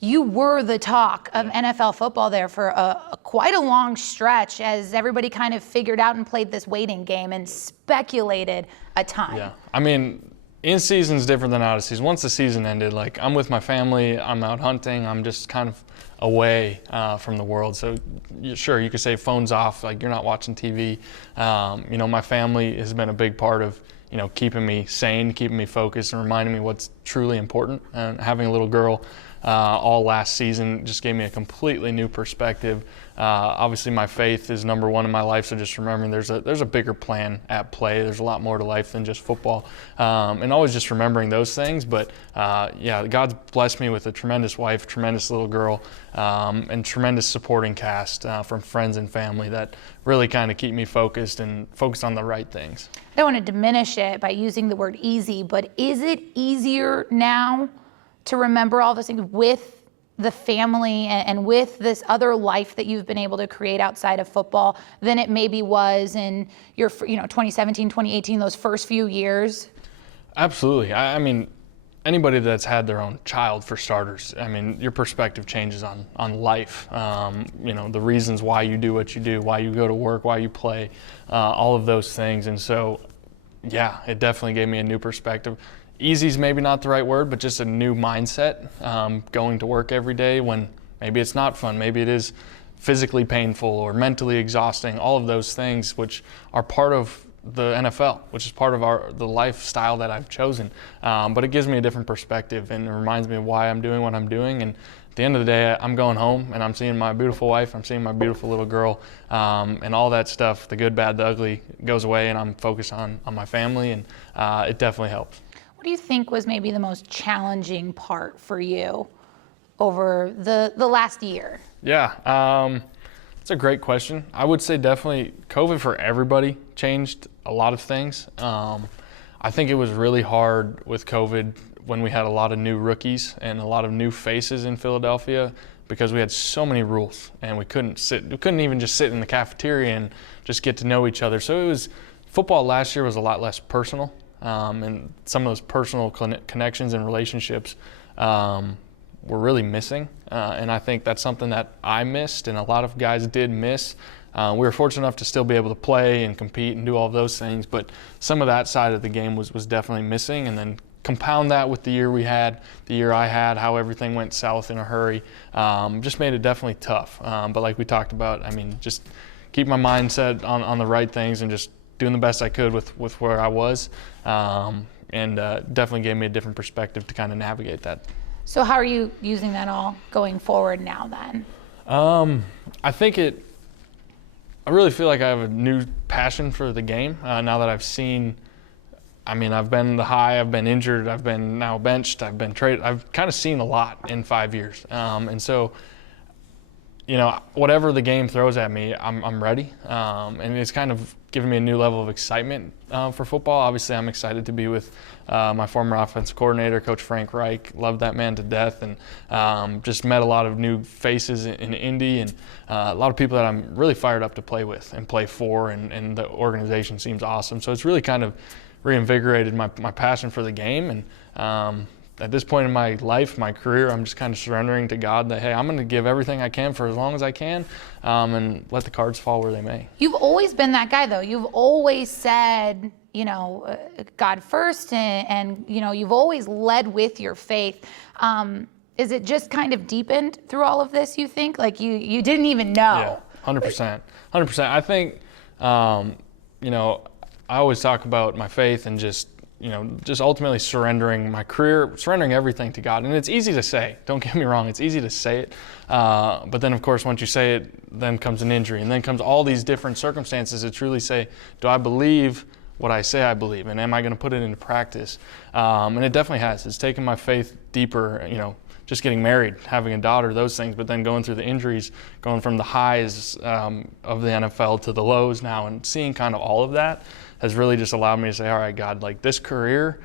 you were the talk of NFL football there for quite a long stretch as everybody kind of figured out and played this waiting game and speculated a ton. Yeah, I mean, in season's different than out of season. Once the season ended, like, I'm with my family, I'm out hunting, I'm just kind of away from the world. So sure, you could say phone's off, like you're not watching TV. You know, my family has been a big part of, you know, keeping me sane, keeping me focused, and reminding me what's truly important. And having a little girl all last season just gave me a completely new perspective. Obviously, my faith is number one in my life, so just remembering there's a bigger plan at play. There's a lot more to life than just football, and always just remembering those things. But yeah, God's blessed me with a tremendous wife, tremendous little girl, and tremendous supporting cast from friends and family that really kind of keep me focused and focused on the right things. I don't want to diminish it by using the word easy, but is it easier now to remember all those things with the family and with this other life that you've been able to create outside of football than it maybe was in your, 2017, 2018, those first few years? Absolutely. I mean, anybody that's had their own child, for starters, I mean, your perspective changes on life. You know, the reasons why you do what you do, why you go to work, why you play, all of those things. And so, yeah, it definitely gave me a new perspective. Easy's maybe not the right word, but just a new mindset, going to work every day when maybe it's not fun, maybe it is physically painful or mentally exhausting, all of those things which are part of the NFL, which is part of the lifestyle that I've chosen. But it gives me a different perspective and it reminds me of why I'm doing what I'm doing. And at the end of the day, I'm going home and I'm seeing my beautiful wife, I'm seeing my beautiful little girl, and all that stuff, the good, bad, the ugly, goes away and I'm focused on my family, and it definitely helps. What do you think was maybe the most challenging part for you over the last year? Yeah, it's a great question. I would say definitely COVID for everybody changed a lot of things. I think it was really hard with COVID when we had a lot of new rookies and a lot of new faces in Philadelphia because we had so many rules and we couldn't even just sit in the cafeteria and just get to know each other. So football last year was a lot less personal. And some of those personal connections and relationships were really missing. And I think that's something that I missed and a lot of guys did miss. We were fortunate enough to still be able to play and compete and do all of those things, but some of that side of the game was definitely missing. And then compound that with the year I had, how everything went south in a hurry, just made it definitely tough. But like we talked about, I mean, just keep my mindset on the right things and just doing the best I could with where I was, and definitely gave me a different perspective to kind of navigate that. So how are you using that all going forward now then? I really feel like I have a new passion for the game now that I've seen. I mean, I've been the high, I've been injured, I've been now benched, I've been traded. I've kind of seen a lot in 5 years, and so, you know, whatever the game throws at me, I'm ready, and it's kind of given me a new level of excitement for football. Obviously, I'm excited to be with my former offensive coordinator, Coach Frank Reich. Loved that man to death, and just met a lot of new faces in Indy, and a lot of people that I'm really fired up to play with and play for, and the organization seems awesome. So it's really kind of reinvigorated my passion for the game, and at this point in my life, my career, I'm just kind of surrendering to God that, hey, I'm going to give everything I can for as long as I can, and let the cards fall where they may. You've always been that guy, though. You've always said, God first, and you've always led with your faith. Is it just kind of deepened through all of this, you think? Like you didn't even know? Yeah, 100%. 100%. I think, I always talk about my faith and just ultimately surrendering my career, surrendering everything to God. And it's easy to say, don't get me wrong, it's easy to say it. But then, of course, once you say it, then comes an injury. And then comes all these different circumstances to truly say, do I believe what I say I believe? And am I going to put it into practice? And it definitely has. It's taken my faith deeper, just getting married, having a daughter, those things, but then going through the injuries, going from the highs of the NFL to the lows now, and seeing kind of all of that has really just allowed me to say, all right, God, like this career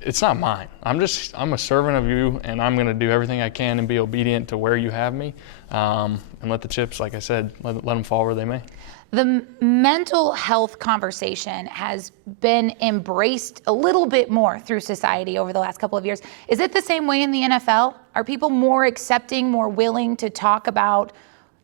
it's not mine. I'm a servant of you, and I'm going to do everything I can and be obedient to where you have me, and let the chips, like I said, let them fall where they may. The mental health conversation has been embraced a little bit more through society over the last couple of years. Is it the same way in the NFL? Are people more accepting, more willing to talk about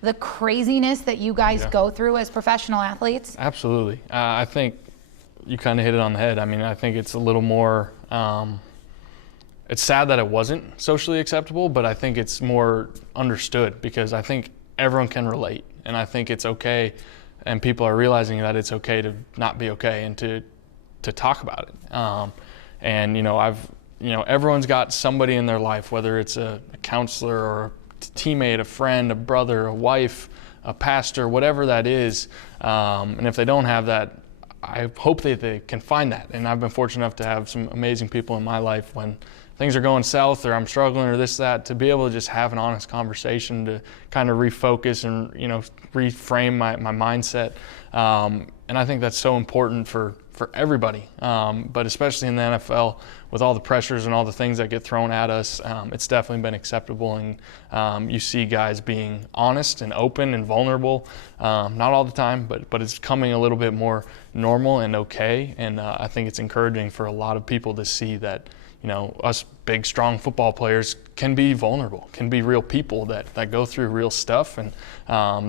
the craziness that you guys go through as professional athletes? Absolutely. I think you kind of hit it on the head. I mean, I think it's a little more, it's sad that it wasn't socially acceptable, but I think it's more understood because I think everyone can relate. And I think it's okay, and people are realizing that it's okay to not be okay and to talk about it. And, everyone's got somebody in their life, whether it's a counselor or a teammate, a friend, a brother, a wife, a pastor, whatever that is. And if they don't have that, I hope that they can find that. And I've been fortunate enough to have some amazing people in my life when things are going south or I'm struggling or this, that, to be able to just have an honest conversation to kind of refocus and, reframe my mindset. And I think that's so important for everybody, but especially in the NFL with all the pressures and all the things that get thrown at us, it's definitely been acceptable. And you see guys being honest and open and vulnerable, not all the time, but it's coming a little bit more normal and okay. And I think it's encouraging for a lot of people to see that, us big, strong football players can be vulnerable, can be real people that go through real stuff, and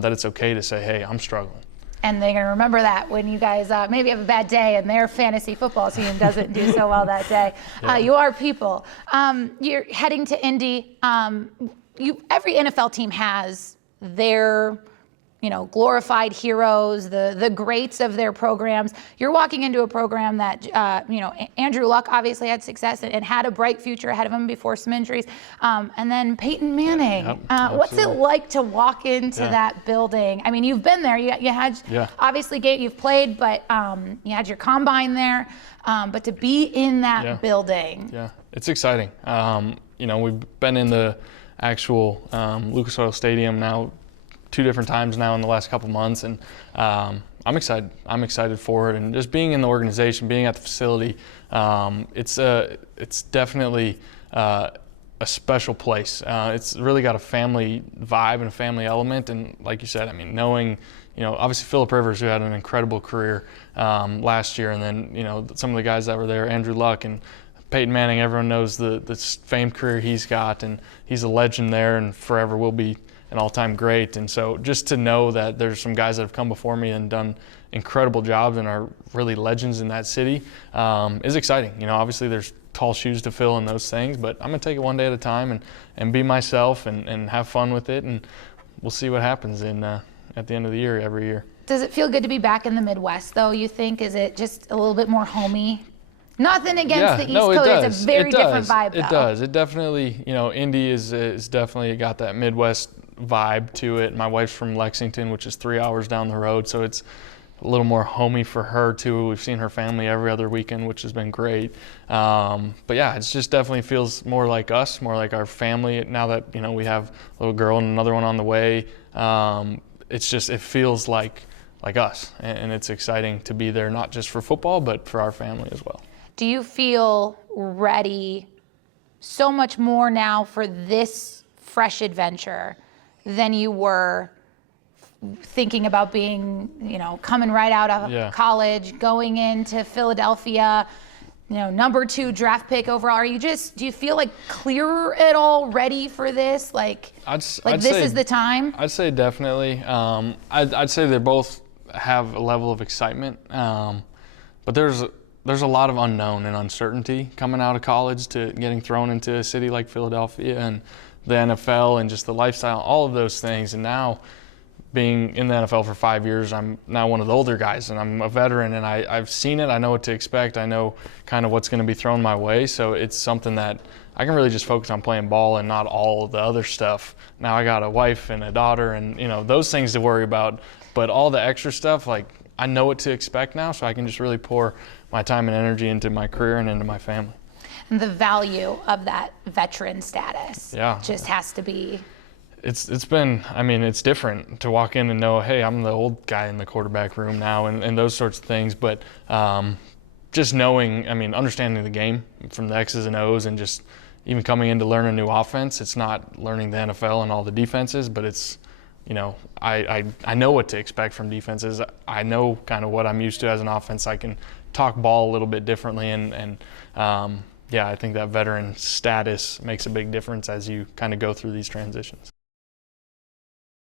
that it's okay to say, hey, I'm struggling. And they're going to remember that when you guys maybe have a bad day and their fantasy football team doesn't do so well that day. You are people. You're heading to Indy. Every NFL team has their glorified heroes, the greats of their programs. You're walking into a program that, Andrew Luck obviously had success and had a bright future ahead of him before some injuries. And then Peyton Manning. What's it like to walk into that building? I mean, you've been there. You had, obviously, you've played, but you had your combine there. But to be in that building. Yeah, it's exciting. We've been in the actual Lucas Oil Stadium now 2 different times now in the last couple months, and I'm excited. I'm excited for it, and just being in the organization, being at the facility, it's definitely a special place. It's really got a family vibe and a family element, and like you said, I mean, knowing, obviously Phillip Rivers, who had an incredible career last year, and then some of the guys that were there, Andrew Luck and Peyton Manning. Everyone knows the famed career he's got, and he's a legend there, and forever will be an all-time great. And so just to know that there's some guys that have come before me and done incredible jobs and are really legends in that city is exciting. Obviously there's tall shoes to fill and those things, but I'm going to take it one day at a time and be myself and have fun with it, and we'll see what happens at the end of the year every year. Does it feel good to be back in the Midwest, though, you think? Is it just a little bit more homey? Nothing against the East Coast. It's a very different vibe, though. It does. It definitely, Indy is definitely got that Midwest vibe to it. My wife's from Lexington, which is 3 hours down the road, so it's a little more homey for her too. We've seen her family every other weekend, which has been great. But yeah, it just definitely feels more like us, more like our family. Now that we have a little girl and another one on the way, it feels like us, and it's exciting to be there, not just for football, but for our family as well. Do you feel ready so much more now for this fresh adventure than you were thinking about being, coming right out of college, going into Philadelphia, number 2 draft pick overall? Do you feel like clearer at all, ready for this? I'd this say, is the time? I'd say definitely. I'd say they both have a level of excitement, but there's a lot of unknown and uncertainty coming out of college to getting thrown into a city like Philadelphia and the NFL and just the lifestyle, all of those things. And now being in the NFL for 5 years, I'm now one of the older guys, and I'm a veteran, and I've seen it. I know what to expect. I know kind of what's going to be thrown my way. So it's something that I can really just focus on playing ball and not all of the other stuff. Now I got a wife and a daughter and, those things to worry about. But all the extra stuff, I know what to expect now, so I can just really pour my time and energy into my career and into my family. And the value of that veteran status just has to be. It's been, it's different to walk in and know, hey, I'm the old guy in the quarterback room now and those sorts of things. But just knowing, I mean, understanding the game from the X's and O's, and just even coming in to learn a new offense. It's not learning the NFL and all the defenses, but it's, you know, I know what to expect from defenses. I know kind of what I'm used to as an offense. I can talk ball a little bit differently, and yeah, I think that veteran status makes a big difference as you kind of go through these transitions.